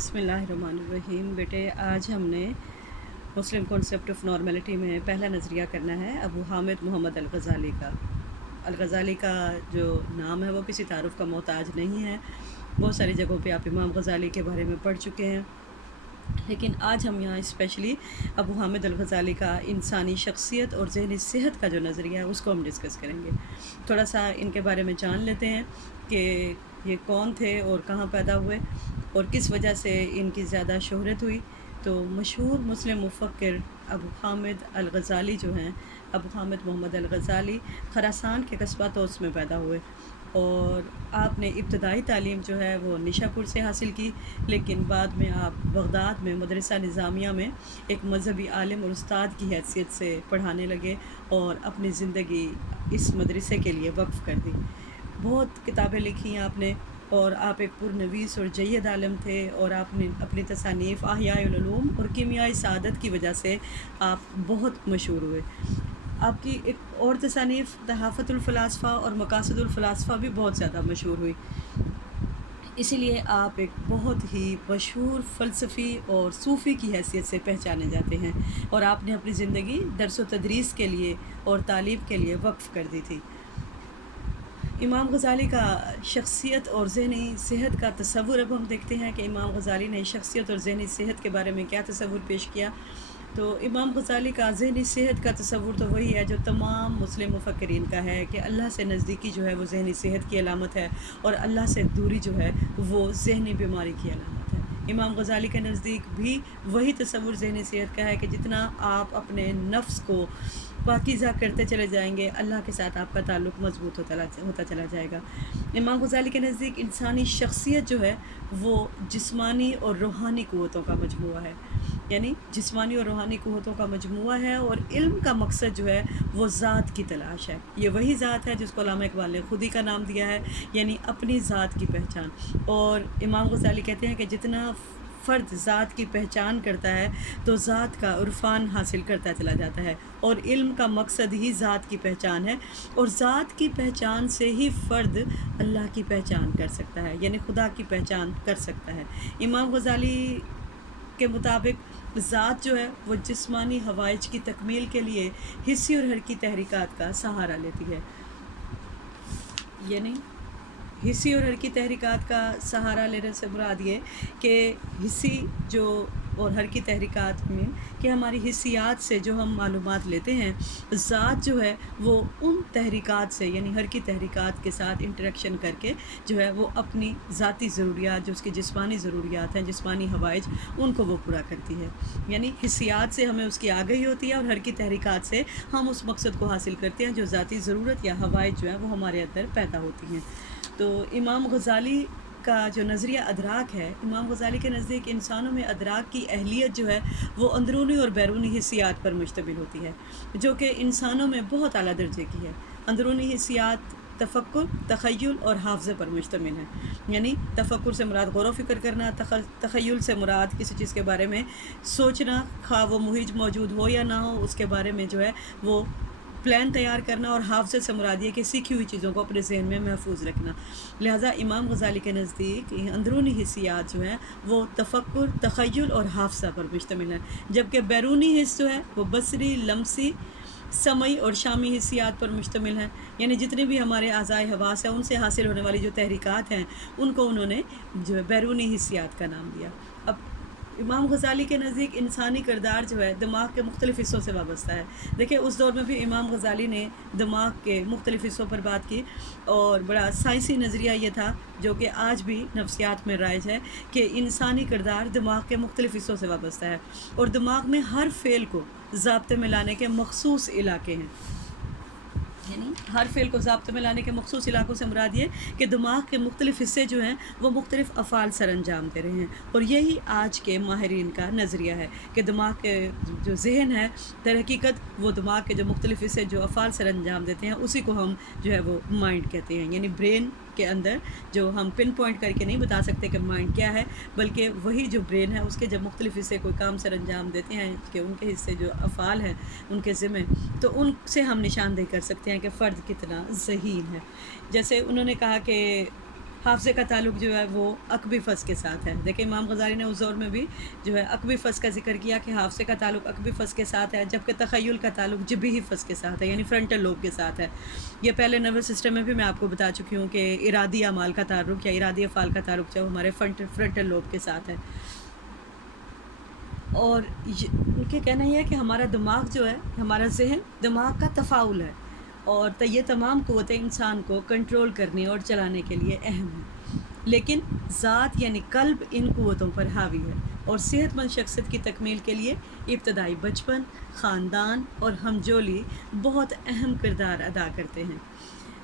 بسم اللہ الرحمن الرحیم۔ بیٹے آج ہم نے مسلم کانسیپٹ آف نارملٹی میں پہلا نظریہ کرنا ہے ابو حامد محمد الغزالی کا۔ الغزالی کا جو نام ہے وہ کسی تعارف کا محتاج نہیں ہے، بہت ساری جگہوں پہ آپ امام غزالی کے بارے میں پڑھ چکے ہیں، لیکن آج ہم یہاں اسپیشلی ابو حامد الغزالی کا انسانی شخصیت اور ذہنی صحت کا جو نظریہ ہے اس کو ہم ڈسکس کریں گے۔ تھوڑا سا ان کے بارے میں جان لیتے ہیں کہ یہ کون تھے اور کہاں پیدا ہوئے اور کس وجہ سے ان کی زیادہ شہرت ہوئی۔ تو مشہور مسلم مفکر ابو حامد الغزالی جو ہیں، ابو حامد محمد الغزالی خراسان کے قصبہ طوس میں پیدا ہوئے، اور آپ نے ابتدائی تعلیم جو ہے وہ نشاپور سے حاصل کی، لیکن بعد میں آپ بغداد میں مدرسہ نظامیہ میں ایک مذہبی عالم اور استاد کی حیثیت سے پڑھانے لگے اور اپنی زندگی اس مدرسے کے لیے وقف کر دی۔ بہت کتابیں لکھی ہیں آپ نے، اور آپ ایک پرنویس اور جید عالم تھے، اور آپ نے اپنی تصانیف احیاء العلوم اور کیمیائی سعادت کی وجہ سے آپ بہت مشہور ہوئے۔ آپ کی ایک اور تصانیف تحافت الفلاسفہ اور مقاصد الفلاسفہ بھی بہت زیادہ مشہور ہوئی، اسی لیے آپ ایک بہت ہی مشہور فلسفی اور صوفی کی حیثیت سے پہچانے جاتے ہیں، اور آپ نے اپنی زندگی درس و تدریس کے لیے اور تعلیم کے لیے وقف کر دی تھی۔ امام غزالی کا شخصیت اور ذہنی صحت کا تصور اب ہم دیکھتے ہیں کہ امام غزالی نے شخصیت اور ذہنی صحت کے بارے میں کیا تصور پیش کیا۔ تو امام غزالی کا ذہنی صحت کا تصور تو وہی ہے جو تمام مسلم مفکرین کا ہے، کہ اللہ سے نزدیکی جو ہے وہ ذہنی صحت کی علامت ہے، اور اللہ سے دوری جو ہے وہ ذہنی بیماری کی علامت ہے۔ امام غزالی کے نزدیک بھی وہی تصور ذہنی صحت کا ہے کہ جتنا آپ اپنے نفس کو پاکیزہ کرتے چلے جائیں گے، اللہ کے ساتھ آپ کا تعلق مضبوط ہوتا چلا جائے گا۔ امام غزالی کے نزدیک انسانی شخصیت جو ہے وہ جسمانی اور روحانی قوتوں کا مجموعہ ہے، یعنی جسمانی اور روحانی قوتوں کا مجموعہ ہے، اور علم کا مقصد جو ہے وہ ذات کی تلاش ہے۔ یہ وہی ذات ہے جس کو علامہ اقبال نے خودی کا نام دیا ہے، یعنی اپنی ذات کی پہچان۔ اور امام غزالی کہتے ہیں کہ جتنا فرد ذات کی پہچان کرتا ہے تو ذات کا عرفان حاصل کرتا چلا جاتا ہے، اور علم کا مقصد ہی ذات کی پہچان ہے، اور ذات کی پہچان سے ہی فرد اللہ کی پہچان کر سکتا ہے، یعنی خدا کی پہچان کر سکتا ہے۔ امام غزالی کے مطابق ذات جو ہے وہ جسمانی حوائج کی تکمیل کے لیے حسی اور حرکی تحریکات کا سہارا لیتی ہے، یعنی حسی اور حرکی تحریکات کا سہارا لینے سے مراد یہ کہ حسی جو اور حرکی تحریکات میں کہ ہماری حسیات سے جو ہم معلومات لیتے ہیں، ذات جو ہے وہ ان تحریکات سے، یعنی حرکی تحریکات کے ساتھ انٹریکشن کر کے جو ہے وہ اپنی ذاتی ضروریات، جو اس کی جسمانی ضروریات ہیں، جسمانی حوائج، ان کو وہ پورا کرتی ہے۔ یعنی حسیات سے ہمیں اس کی آگہی ہوتی ہے، اور حرکی تحریکات سے ہم اس مقصد کو حاصل کرتے ہیں جو ذاتی ضرورت یا حوائج جو ہے وہ ہمارے اندر پیدا ہوتی ہیں۔ تو امام غزالی کا جو نظریہ ادراک ہے، امام غزالی کے نزدیک انسانوں میں ادراک کی اہلیت جو ہے وہ اندرونی اور بیرونی حسیات پر مشتمل ہوتی ہے، جو کہ انسانوں میں بہت اعلیٰ درجے کی ہے۔ اندرونی حسیات تفکر، تخیل اور حافظے پر مشتمل ہے، یعنی تفکر سے مراد غور و فکر کرنا، تخیل سے مراد کسی چیز کے بارے میں سوچنا، خواہ وہ محیط موجود ہو یا نہ ہو، اس کے بارے میں جو ہے وہ پلان تیار کرنا، اور حافظے سے مراد یہ کہ سیکھی ہوئی چیزوں کو اپنے ذہن میں محفوظ رکھنا۔ لہٰذا امام غزالی کے نزدیک اندرونی حسیات جو ہیں وہ تفکر، تخیل اور حافظہ پر مشتمل ہیں، جبکہ بیرونی حس جو ہے وہ بصری، لمسی، سمعی اور شامی حسیات پر مشتمل ہیں، یعنی جتنے بھی ہمارے اعضائے حواس ہیں ان سے حاصل ہونے والی جو تحریکات ہیں ان کو انہوں نے جو ہے بیرونی حسیات کا نام دیا۔ اب امام غزالی کے نزدیک انسانی کردار جو ہے دماغ کے مختلف حصوں سے وابستہ ہے۔ دیکھیں اس دور میں بھی امام غزالی نے دماغ کے مختلف حصوں پر بات کی، اور بڑا سائنسی نظریہ یہ تھا جو کہ آج بھی نفسیات میں رائج ہے، کہ انسانی کردار دماغ کے مختلف حصوں سے وابستہ ہے، اور دماغ میں ہر فعل کو ضابطے میں لانے کے مخصوص علاقے ہیں، یعنی ہر فعل کو ضابطے میں لانے کے مخصوص علاقوں سے مراد یہ کہ دماغ کے مختلف حصے جو ہیں وہ مختلف افعال سر انجام دے رہے ہیں، اور یہی آج کے ماہرین کا نظریہ ہے کہ دماغ کے جو ذہن ہے در حقیقت وہ دماغ کے جو مختلف حصے جو افعال سر انجام دیتے ہیں اسی کو ہم جو ہے وہ مائنڈ کہتے ہیں، یعنی برین کے اندر جو ہم پن پوائنٹ کر کے نہیں بتا سکتے کہ مائنڈ کیا ہے، بلکہ وہی جو برین ہے اس کے جب مختلف حصے کوئی کام سر انجام دیتے ہیں کہ ان کے حصے جو افعال ہیں ان کے ذمہ، تو ان سے ہم نشاندہی کر سکتے ہیں کہ فرد کتنا ذہین ہے۔ جیسے انہوں نے کہا کہ حافظے کا تعلق جو ہے وہ عقبی فص کے ساتھ ہے. دیکھیں امام غزالی نے اس دور میں بھی جو ہے عقبی فص کا ذکر کیا کہ حافظے کا تعلق عقبی فص کے ساتھ ہے، جبکہ تخیل کا تعلق جبہی فص کے ساتھ ہے، یعنی فرنٹل لوب کے ساتھ ہے. یہ پہلے نروس سسٹم میں بھی میں آپ کو بتا چکی ہوں کہ ارادی اعمال کا تعلق یا ارادی افعال کا تعلق جو ہمارے فرنٹل لوب کے ساتھ ہے. اور ان کے کہنا یہ ہے کہ ہمارا دماغ جو ہے، ہمارا ذہن دماغ کا تفاعل ہے، اور یہ تمام قوتیں انسان کو کنٹرول کرنے اور چلانے کے لیے اہم ہیں، لیکن ذات یعنی قلب ان قوتوں پر حاوی ہے، اور صحت مند شخصیت کی تکمیل کے لیے ابتدائی بچپن، خاندان اور ہمجولی بہت اہم کردار ادا کرتے ہیں.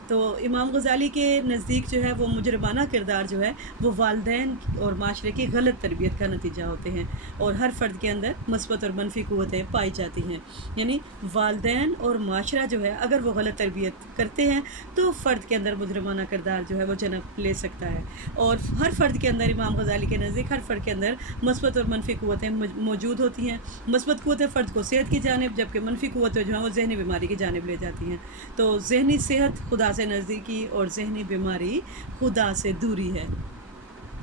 تو امام غزالی کے نزدیک جو ہے وہ مجرمانہ کردار جو ہے وہ والدین اور معاشرے کی غلط تربیت کا نتیجہ ہوتے ہیں، اور ہر فرد کے اندر مثبت اور منفی قوتیں پائی جاتی ہیں. یعنی والدین اور معاشرہ جو ہے اگر وہ غلط تربیت کرتے ہیں تو فرد کے اندر مجرمانہ کردار جو ہے وہ جنم لے سکتا ہے. اور ہر فرد کے اندر، امام غزالی کے نزدیک ہر فرد کے اندر مثبت اور منفی قوتیں موجود ہوتی ہیں. مثبت قوتیں فرد کو صحت کی جانب، جبکہ منفی قوتیں جو ہیں وہ ذہنی بیماری کی جانب لے جاتی ہیں. تو ذہنی صحت خدا سے نزدیکی اور ذہنی بیماری خدا سے دوری ہے.